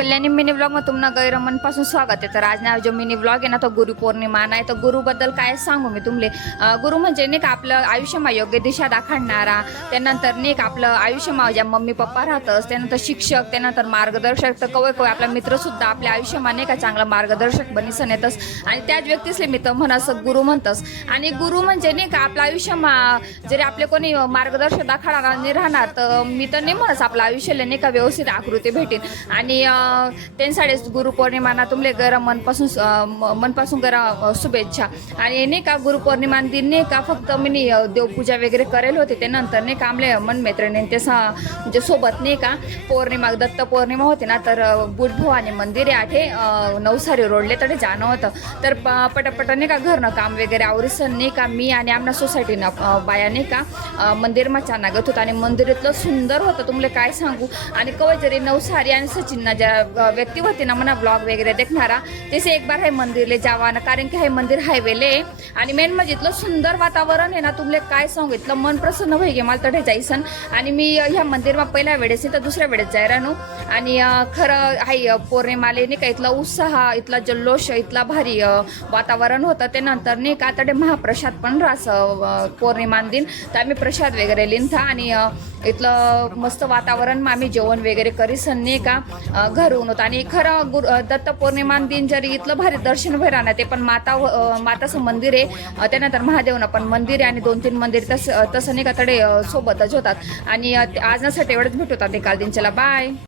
Kalyani mini blog में तुम्हाला गैरमनपासून स्वागत आहे। तर आज ना जो मिनी ब्लॉग आहे ना तो गुरुपौर्णिमा नाही तर गुरुबद्दल काय सांगू मी तुमले। गुरु म्हणजे नाही का आपलं आयुष्यमा योग्य दिशा दाखवणारा, त्यानंतर नाही का आपलं आयुष्यमा ज्या मम्मी पप्पा राहतस, त्यानंतर शिक्षक, त्यानंतर मार्गदर्शक, तर कवय कवय आपला मित्र सुद्धा आपल्या आयुष्यमा नाही का चांगला मार्गदर्शक बनीसन येतस आणि त्याच व्यक्तीसले मी तर म्हणस गुरु म्हणतस। आणि गुरु म्हणजे नाही का आपलं आयुष्यमा जरी आपले कोणी मार्गदर्शक दाखवणार नाही राहणार तर मी तर नाही म्हणस आपलं आयुष्याला नाही का व्यवस्थित आकृती भेटेल। आणि त्यांच्यासाठीच गुरुपौर्णिमाना तुमले गरम मनपासून गरम शुभेच्छा। आणि नाही का गुरुपौर्णिमा दिन नाही का फक्त मी देवपूजा वगैरे करेल होते, त्यानंतर नाही का आपले मन मैत्रिणी त्याचा म्हणजे सोबत नाही का पौर्णिमा दत्त पौर्णिमा होते ना, तर बुधभवानी मंदिर आहे आठे नवसारी रोडले तडे जाणं होतं। तर पटापट नाही का घरनं काम वगैरे आवरीसन नाही का मी आणि आमना सोसायटीनं बाया नाही का मंदिरमा छान लागत होतं आणि मंदिर इतलं सुंदर होतं तुमले काय सांगू। आणि कवय जरी नवसारी आणि सचिनना ज्या व्यक्ती होती ना म्हणा ब्लॉग वगैरे देखणारा तसे एक बार हे मंदिरले जावा ना, कारण की हे मंदिर हायवेले आणि मेन म्हणजे इतलं सुंदर वातावरण आहे ना तुमले काय सांगू, इतलं मन प्रसन्न होई गे मला तडे जायसन। आणि मी ह्या मंदिरमा पहिल्या वेळेस नाही तर दुसऱ्या वेळेस जाय राहू आणि खरं हाय पौर्णिमाले नाही का इथला उत्साह, इथला जल्लोष, इथला भारी वातावरण होतं। त्यानंतर नाही का तडे महाप्रसाद पण रास पौर्णिमा दिन तर आम्ही प्रसाद वगैरे लिहिता आणि इथलं मस्त वातावरण आम्ही जेवण वगैरे करीसन नाही का घरून होतं। आणि खरं दत्त पौर्णिमा दिन जरी इथलं भारी दर्शन भरा ना, ते पण माताचं मंदिर आहे, त्यानंतर महादेवनं पण मंदिर आहे आणि 2-3 मंदिर तसं नाही का तडे सोबतच होतात। आणि आज ना साठी एवढंच भेटतात एकाल दिन, चला बाय।